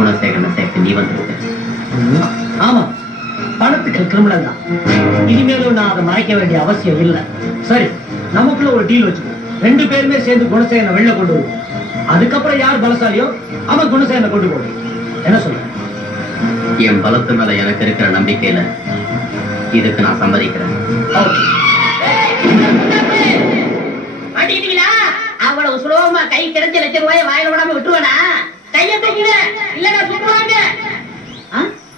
குணசேகரனை சேர்த்து நீ ம், ஆமா. பணத்துக்கு கிரிமினல் தான் இனிமேலும் நான் அதை மறைக்க வேண்டிய அவசியம் இல்லை. சரி நமக்குள்ள ஒரு டீல் வச்சுக்கோ. ரெண்டு பேருமே சேர்ந்து குணசேகரனை வெளில கொண்டு வருவோம். அதுக்கப்புறம் யார் பலசாலியோ அவன் குணசேகரனை கொண்டு போடும் என்ன சொல்ற? என் பலத்து மேல எனக்கு இருக்கிற நம்பிக்கையில இதுக்கு நான் சம்மதிக்கிறேன். அவ்வளவு சுலபமா கை கிடைச்ச லட்சம் ரூபாய் வாயில விடாம விட்டுருவேனா? இல்லடா சுட்டுவாங்க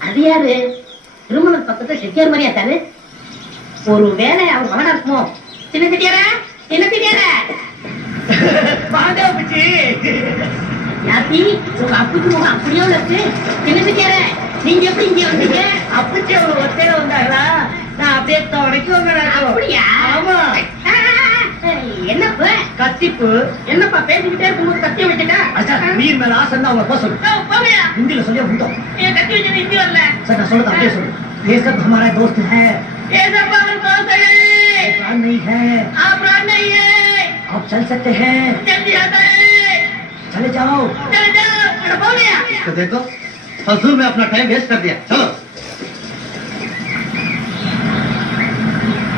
அது யாரு? திருமணம் பக்கத்துல செட்டியார் மாதிரியா தாரு ஒரு வேலை அவன் மகனா இருக்குமோ? சின்ன செட்டியாரா? சின்ன செட்டியாரா? வாங்க பிச்சி. யாத்தி உங்க அப்புக்கு முகம் அப்படியே இருக்கு. சின்ன செட்டியாரா? நீங்க எப்படி இங்க வந்தீங்க? அப்பச்சி அவங்க ஒத்தையில வந்தாங்களா நான் அப்படியே தொடக்கி வந்தேன் அப்படியா? என்னப்பா கத்திப்பு என்னப்பா பேசிக்கிட்டே இருக்கும்போது கத்திய வச்சுட்டா அச்சா நீர் மேல ஆசை இருந்தா அவங்க போக சொல்லு போவையா ஹிந்தியில சொல்லியா புத்தம் ஏன் கத்தி வச்சது ஹிந்தி வரல सर ना सुनो तो आपने सुनो ये सब हमारा दोस्त है ये सब हमारे दोस्त है ये प्राण नहीं है आप प्राण नहीं है आप चल सकते हैं जल्दी आता है चले जाओ चल जाओ अरे बोलिया तो देखो फजूल में अपना टाइम वेस्ट कर दिया चलो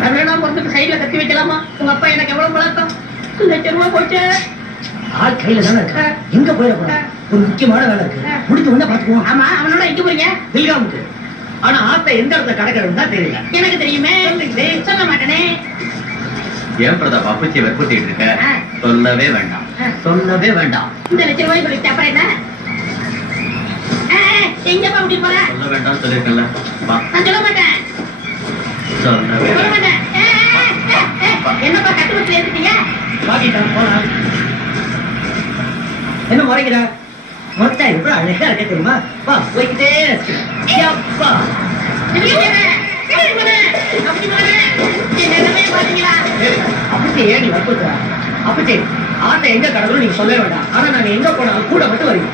கருணா பொறுத்துக்கு சைடுல கத்தி வைக்கலாமா? உங்க அப்பா எனக்கு எவ்வளவு பழக்கம்? லட்சம் ரூபாய் போச்சு. ஆள் கையில தானே இருக்கு. எங்க போயிடக்கூடாது ஒரு முக்கியமான வேலை இருக்கு. முடிஞ்ச உடனே பாத்துக்குவோம் ஆமா அவனோட எங்க போறீங்க? தில்காமுக்கு ஆனா ஆத்த எந்த இடத்துல கடக்கிறதுன்னு தான் தெரியல. எனக்கு தெரியுமே. சொல்ல மாட்டேனே. ஏன் பிரதாப் அப்புச்சியை வெறுப்புத்திட்டு இருக்க. சொல்லவே வேண்டாம். சொல்லவே வேண்டாம். இந்த லட்சம் ரூபாய் சொல்லிட்டு அப்புறம் என்ன? எங்கப்பா அப்படி போற? சொல்ல வேண்டாம் சொல்லிருக்கல வா. நான் சொல்ல மாட்டேன். சொல்லவே சொல்ல வேண்டாம். கட்டுமத்துல இருக்கீங்க பாக்கிட்டான் போலாம் என்ன முறைக்கிற? மொத்தம் எவ்வளவு அழகா இருக்க தெரியுமா? வா போய்கிட்டே அப்பச்சி ஏன் நீ வற்புறுத்துற? அப்பச்சி ஆத்த எங்க கடவுள் நீங்க சொல்ல வேண்டாம். ஆனா நாங்க எங்க போனாலும் கூட மட்டும் வரீங்க